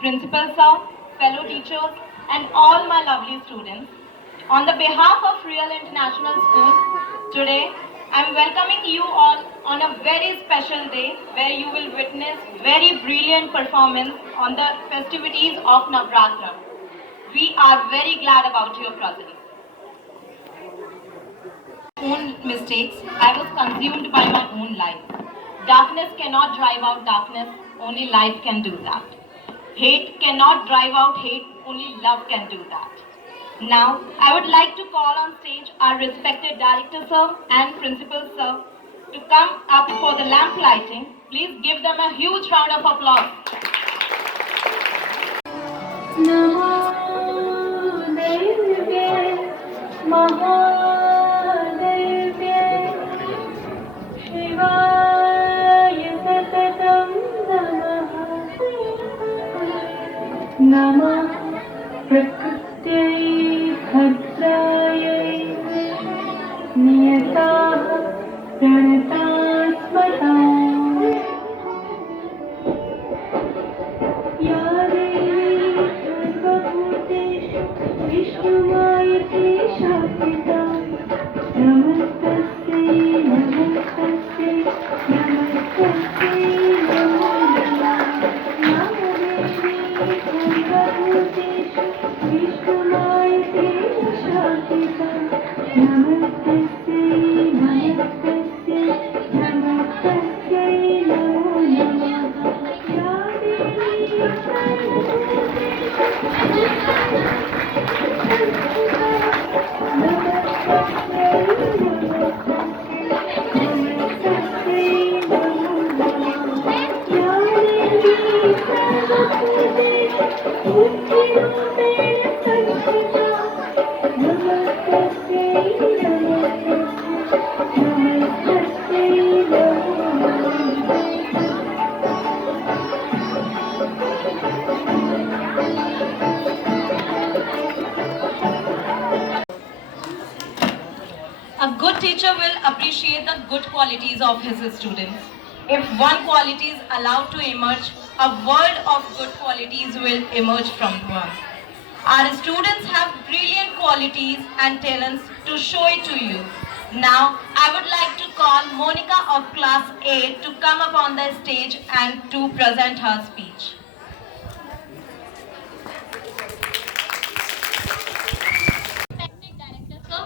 Principal Sir, fellow teachers, and all my lovely students. On the behalf of Real International School, today I am welcoming you all on a very special day where you will witness very brilliant performance on the festivities of Navratra. We are very glad about your presence. Own mistakes, I was consumed by my own life. Darkness cannot drive out darkness, only light can do that. Hate cannot drive out hate, only love can do that. Now, I would like to call on stage our respected Director Sir and Principal Sir to come up for the lamp lighting. Please give them a huge round of applause. नमः प्रकृत्यै भद्रायै नियताः प्रणतास्मताम् या देवी सर्वभूतेषु विष्णुमायते शान्तिता नमस्तस्यै नमस्तस्यै नमस्तस्यै नमो नमः या देवी सर्वभूतेषु विष्णुमायते शान्तिता नमस्तस्यै नमस्तस्यै नमस्तस्यै नमो नमः या देवी सर्वभूतेषु A good teacher will appreciate the good qualities of his students. If one quality is allowed to emerge, a world of good qualities will emerge from one. Our students have brilliant qualities and talents to show it to you. Now, I would like to call Monica of class 8 to come up on the stage and to present her speech. Respected Director Sir,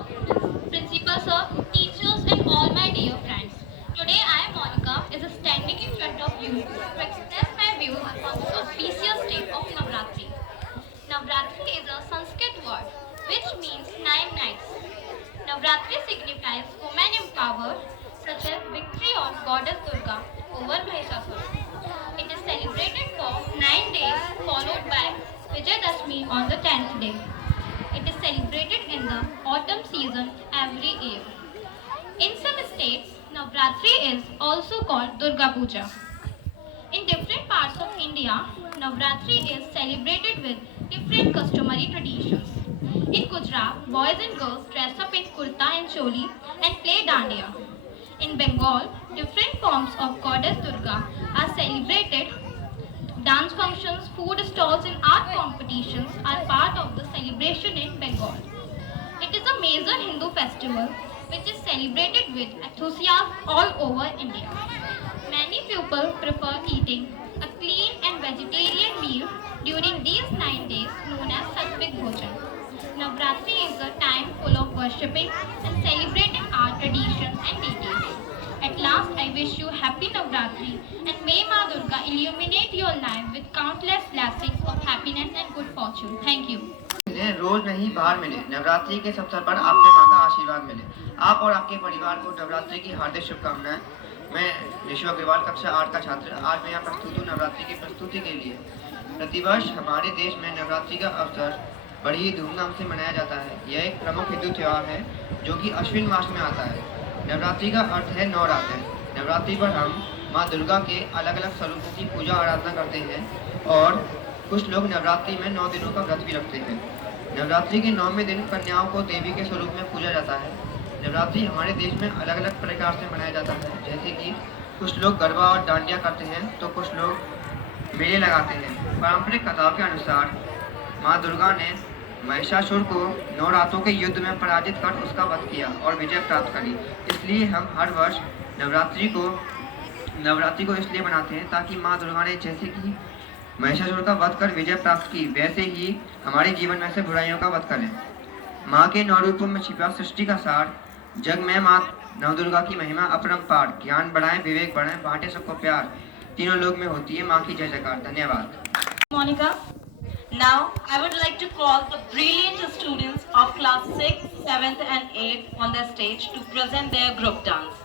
Principal Sir, teachers and all my dear friends. Today I, Monica, is standing in front of you to express my views on the auspicious day of Navratri. Navratri is a Sanskrit word which means 9 nights. Navratri signifies women empowered, such as victory of goddess Durga over Mahishasura. It is celebrated for 9 days followed by Vijayadashmi on the 10th day. It is celebrated in the autumn season every year. In some states, Navratri is also called Durga Puja. In different parts of India, Navratri is celebrated with different customary traditions. In Gujarat, boys and girls dress up in kurta and choli and play dandiya. In Bengal, different forms of goddess Durga are celebrated. Dance functions, food stalls and art competitions are part of the celebration in Bengal. It is a major Hindu festival which is celebrated with enthusiasm all over India. Many people prefer eating a clean and vegetarian meal during these 9 days known as Satvik Bhojan. Navratri is a time full of worshipping and celebrating our traditions and deities. At last, I wish you happy Navratri and may Ma Durga illuminate your life with countless blessings of happiness and good fortune. Thank you. रोज नहीं बाहर मिले, नवरात्रि के अवसर पर आपके माँ का आशीर्वाद मिले। आप और आपके परिवार को नवरात्रि की हार्दिक शुभकामनाएं। मैं ऋषि अग्रवाल कक्षा 8 का छात्र आज मैं यहाँ प्रस्तुत हूँ नवरात्रि की प्रस्तुति के लिए। प्रतिवर्ष हमारे देश में नवरात्रि का अवसर बड़ी ही धूमधाम से मनाया जाता है। यह एक प्रमुख हिंदू त्यौहार है जो कि अश्विन मास में आता है। नवरात्रि का अर्थ है नवरात्र। नवरात्रि पर हम माँ दुर्गा के अलग अलग स्वरूपों की पूजा आराधना करते हैं और कुछ लोग नवरात्रि में 9 दिनों का व्रत भी रखते हैं। नवरात्रि के 9वें दिन कन्याओं को देवी के स्वरूप में पूजा जाता है। नवरात्रि हमारे देश में अलग अलग प्रकार से मनाया जाता है, जैसे कि कुछ लोग गरबा और डांडिया करते हैं तो कुछ लोग मेले लगाते हैं। पारंपरिक कथाओं के अनुसार माँ दुर्गा ने महिषासुर को 9 रातों के युद्ध में पराजित कर उसका वध किया और विजय प्राप्त करी। इसलिए हम हर वर्ष नवरात्रि को इसलिए मनाते हैं ताकि माँ दुर्गा ने जैसे कि महिषासुर का वध कर विजय प्राप्त की, वैसे ही हमारे जीवन में से बुराइयों का वध करें। माँ के 9 रूपों में छिपा सृष्टि का सार। जग में माँ नवदुर्गा की महिमा अपरंपार। ज्ञान बढ़ाएं, विवेक बढ़ाएं, बांटे सबको प्यार। तीनों लोग में होती है माँ की जय जयकार। धन्यवाद। Monica. Now, I would like to call the brilliant students of class 6, 7th and 8th on the stage to present their group dance.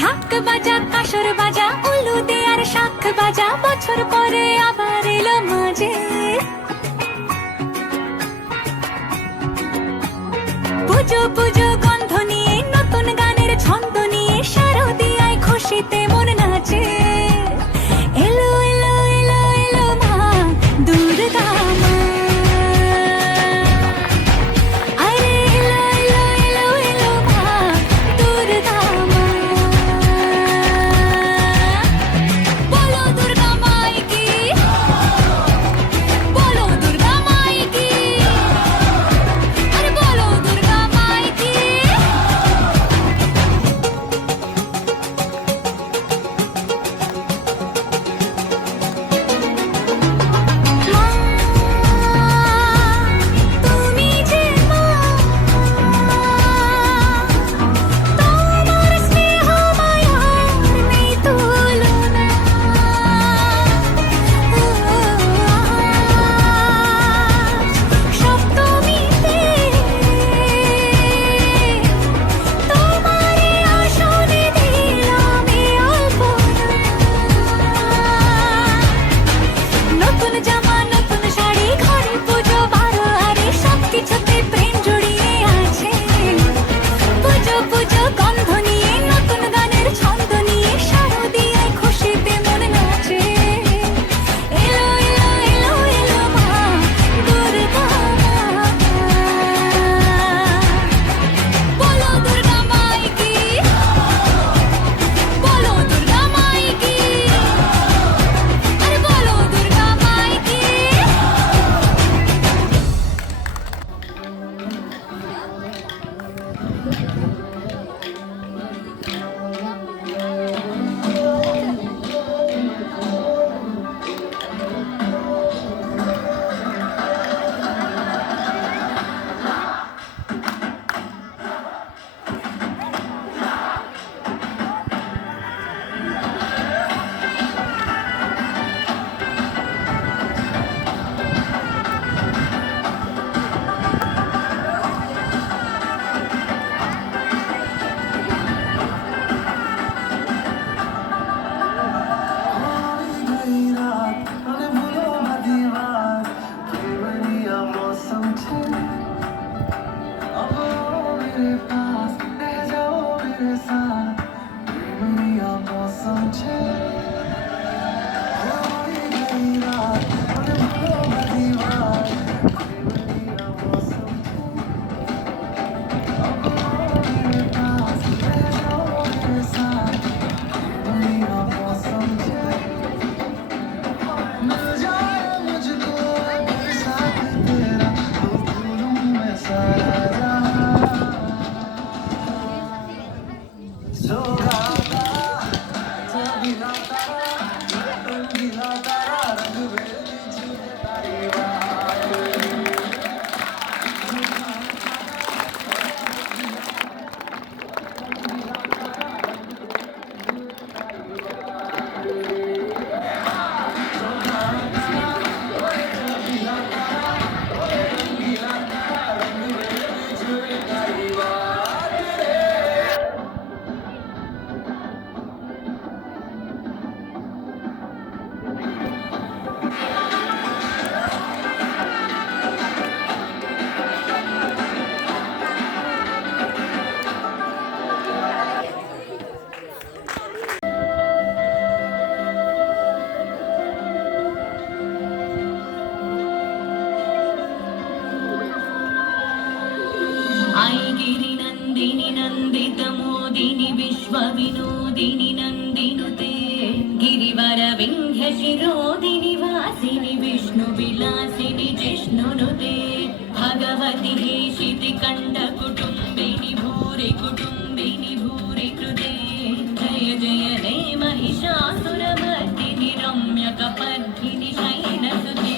ঢাক বাজা কাসর বাজা উলু দে আর শাখ বাজা বছর পরে আবার এলো মাঝে পুজো পুজো গন্ধ নিয়ে নতুন গানের ছন্দ নিয়ে শারদিয়ায় খুশিতে মন নাচে এলো এলো এলো এলো মা দুর্গা মা আরে এলো এলো এলো এলো মা দুর্গা মা বলো দুর্গা মাই কি বলো দুর্গা মাই কি আরে বলো দুর্গা মাই কি তুমি যে মা তোমার স্নেহ মায়ার নেই তুলনা সপ্তমীতে তোমারে আসনে দিলাম এ অল্পনা নতুন জামা নতুন শাড়ি ঘরে পুজো বারো আরে সবকিছুতে প্রেম জড়িয়ে আছে পুজো পুজো গন্ধ নিয়ে নতুন গানের ছন্দ নিয়ে শারদিয়ায় খুশিতে মন নাচে এলো এলো এলো এলো মা দুর্গা মা বলো দুর্গা মাই কি বলো দুর্গা মাই কি আরে বলো দুর্গা মাই কি विश्वविनोदिनि नन्दिनुते गिरिवरविन्ध्यशिरोदिनि वासिनि विष्णुविलासिनि जिष्णुनुते भगवति हेशितिकण्ठकुटुम्बिनि भूरि कुटुम्बिनि भूरि कृते जय जय हे महिषासुरमर्दिनि रम्यकपर्दिनि शैलसुते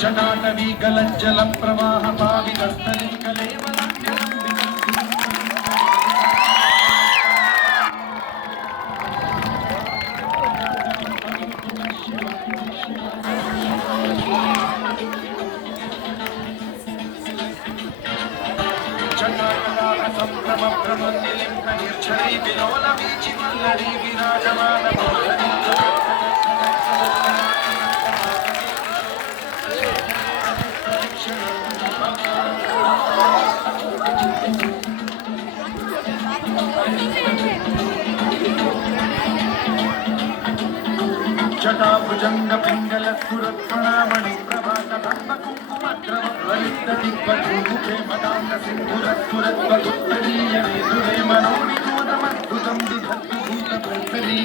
जटाटवी गलज्जल प्रवाह पावितस्थले कलेवलान्यलम्बितम् जटाटवाह सम्भ्रम भ्रमन्निलिम्ब निर्झरी विलोल वीचिवल्लरी विराजमान जटाभुजंग पिंगल सुरत्वणामणि प्रभात धर्म कुंकुमद्रव ललित दिग्वधूमुखे मदान्त सिंधुरस्फुरत्वदुत्तरीय मेधुरे मनोविनोदमद्भुतं विधत्तु भूतभर्तरी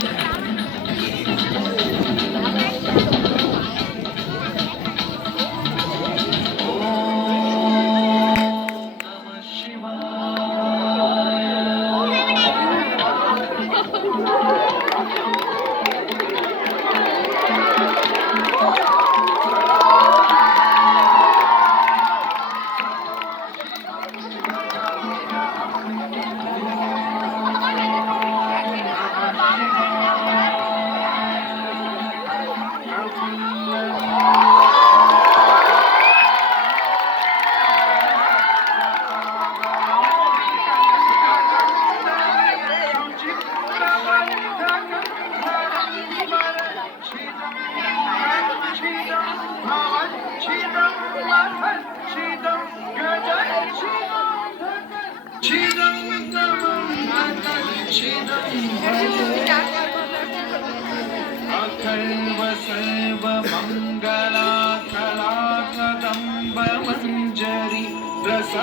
सर्व मंगला कला कदम्ब मंजरी रस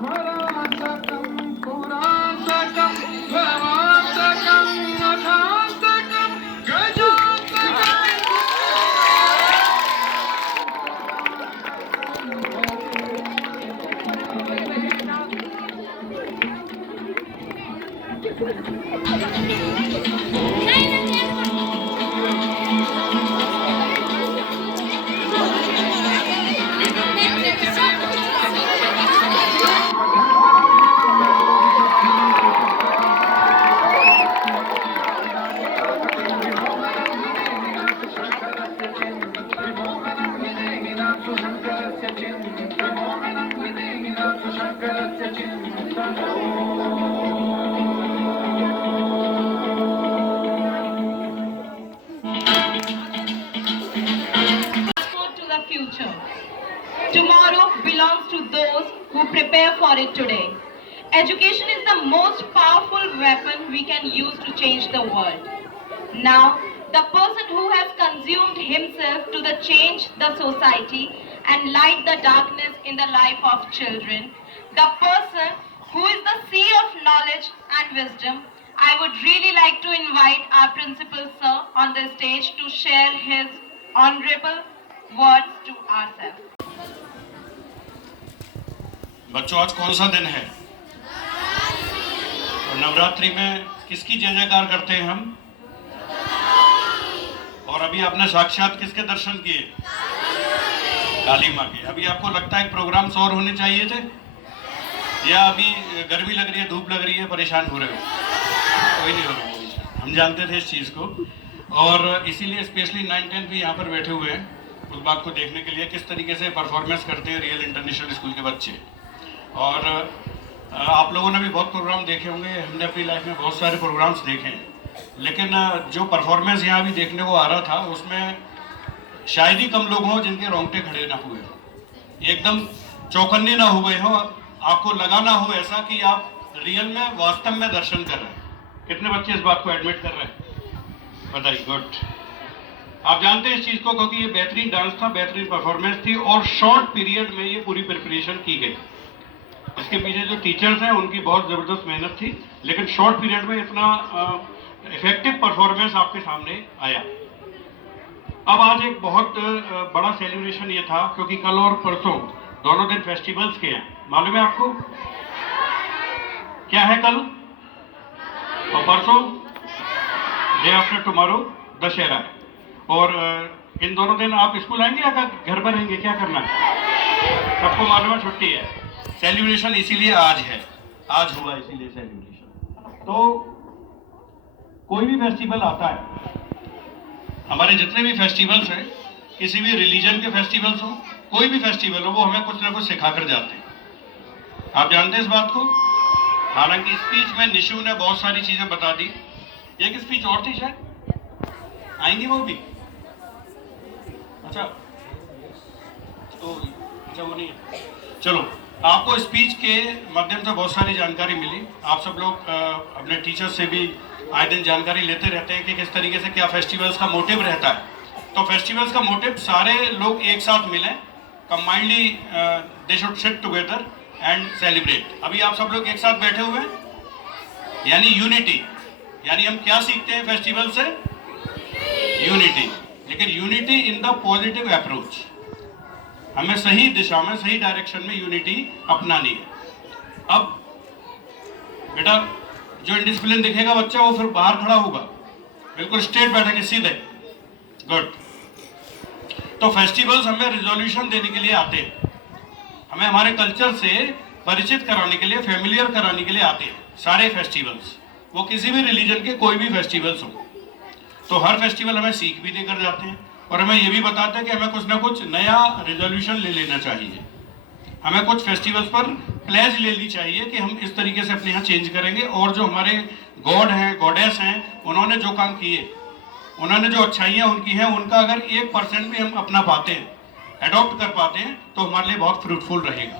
पुरातकं भवातकं अथातकं who prepare for it today. Education is the most powerful weapon we can use to change the world. Now, the person who has consumed himself to the change the society and light the darkness in the life of children, the person who is the sea of knowledge and wisdom, I would really like to invite our principal sir on the stage to share his honorable words to ourselves. बच्चों, आज कौन सा दिन है? और नवरात्रि में किसकी जय जयकार करते हैं हम? और अभी आपने साक्षात किसके दर्शन किए? काली माँ के। अभी आपको लगता है प्रोग्राम्स और होने चाहिए थे, या अभी गर्मी लग रही है, धूप लग रही है, परेशान हो रहे हो? कोई नहीं हो रहा है, हम जानते थे इस चीज़ को, और इसीलिए स्पेशली 9-10 भी यहाँ पर बैठे हुए हैं उस बात को देखने के लिए किस तरीके से परफॉर्मेंस करते हैं रियल इंटरनेशनल स्कूल के बच्चे। और आप लोगों ने भी बहुत प्रोग्राम देखे होंगे, हमने अपनी लाइफ में बहुत सारे प्रोग्राम्स देखे हैं, लेकिन जो परफॉर्मेंस यहाँ भी देखने को आ रहा था उसमें शायद ही कम लोग हों जिनके रोंगटे खड़े ना हुए हों, एकदम चौकन्ने ना हुए हों, आपको लगा ना हो ऐसा कि आप रियल में वास्तव में दर्शन कर रहे हैं। कितने बच्चे इस बात को एडमिट कर रहे हैं? बताइए। गुड। आप जानते हैं इस चीज़ को, क्योंकि ये बेहतरीन डांस था, बेहतरीन परफॉर्मेंस थी, और शॉर्ट पीरियड में ये पूरी प्रिपरेशन की गई। इसके पीछे जो टीचर्स हैं उनकी बहुत ज़बरदस्त मेहनत थी, लेकिन शॉर्ट पीरियड में इतना इफेक्टिव परफॉर्मेंस आपके सामने आया। अब आज एक बहुत बड़ा सेलिब्रेशन ये था, क्योंकि कल और परसों दोनों दिन फेस्टिवल्स के हैं। मालूम है आपको क्या है? कल और परसों डे आफ्टर टुमारो दशहरा है, और इन दोनों दिन आप स्कूल आएंगे या घर पर रहेंगे? क्या करना है? सबको मालूम है छुट्टी है। सेलिब्रेशन इसीलिए आज है, आज हुआ इसीलिए सेलिब्रेशन। तो कोई भी फेस्टिवल आता है, हमारे जितने भी फेस्टिवल्स हैं, किसी भी रिलीजन के फेस्टिवल्स हो, कोई भी फेस्टिवल हो, वो हमें कुछ ना कुछ सिखा कर जाते हैं। आप जानते हैं इस बात को? हालांकि स्पीच में निशु ने बहुत सारी चीजें बता दी, एक स्पीच और थी शायद, आएंगी वो भी? अच्छा, तो अच्छा वो नहीं है। चलो, आपको स्पीच के माध्यम से बहुत सारी जानकारी मिली। आप सब लोग अपने टीचर्स से भी आए दिन जानकारी लेते रहते हैं कि किस तरीके से क्या फेस्टिवल्स का मोटिव रहता है। तो फेस्टिवल्स का मोटिव सारे लोग एक साथ मिलें, combinedly they should sit together and celebrate. अभी आप सब लोग एक साथ बैठे हुए हैं, यानी यूनिटी। यानी हम क्या सीखते हैं फेस्टिवल से? यूनिटी। लेकिन unity in the positive approach, हमें सही दिशा में, सही डायरेक्शन में यूनिटी अपनानी है। अब बेटा, जो इंडिसिप्लिन दिखेगा बच्चा, वो फिर बाहर खड़ा होगा, बिल्कुल स्ट्रेट बैठेंगे सीधे। गुड। तो फेस्टिवल्स हमें रिजोल्यूशन देने के लिए आते हैं, हमें हमारे कल्चर से परिचित कराने के लिए, फेमिलियर कराने के लिए आते हैं सारे फेस्टिवल्स, वो किसी भी रिलीजन के कोई भी फेस्टिवल्स हो। तो हर फेस्टिवल हमें सीख भी देकर जाते हैं, और हमें ये भी बताते हैं कि हमें कुछ ना कुछ नया रिजोल्यूशन ले लेना चाहिए। हमें कुछ फेस्टिवल्स पर प्लेज ले ली चाहिए कि हम इस तरीके से अपने यहाँ चेंज करेंगे, और जो हमारे गॉड हैं, गॉडेस हैं, उन्होंने जो काम किए, उन्होंने जो अच्छाइयाँ उनकी हैं, उनका अगर 1% भी हम अपना पाते हैं, अडॉप्ट कर पाते हैं, तो हमारे लिए बहुत फ्रूटफुल रहेगा।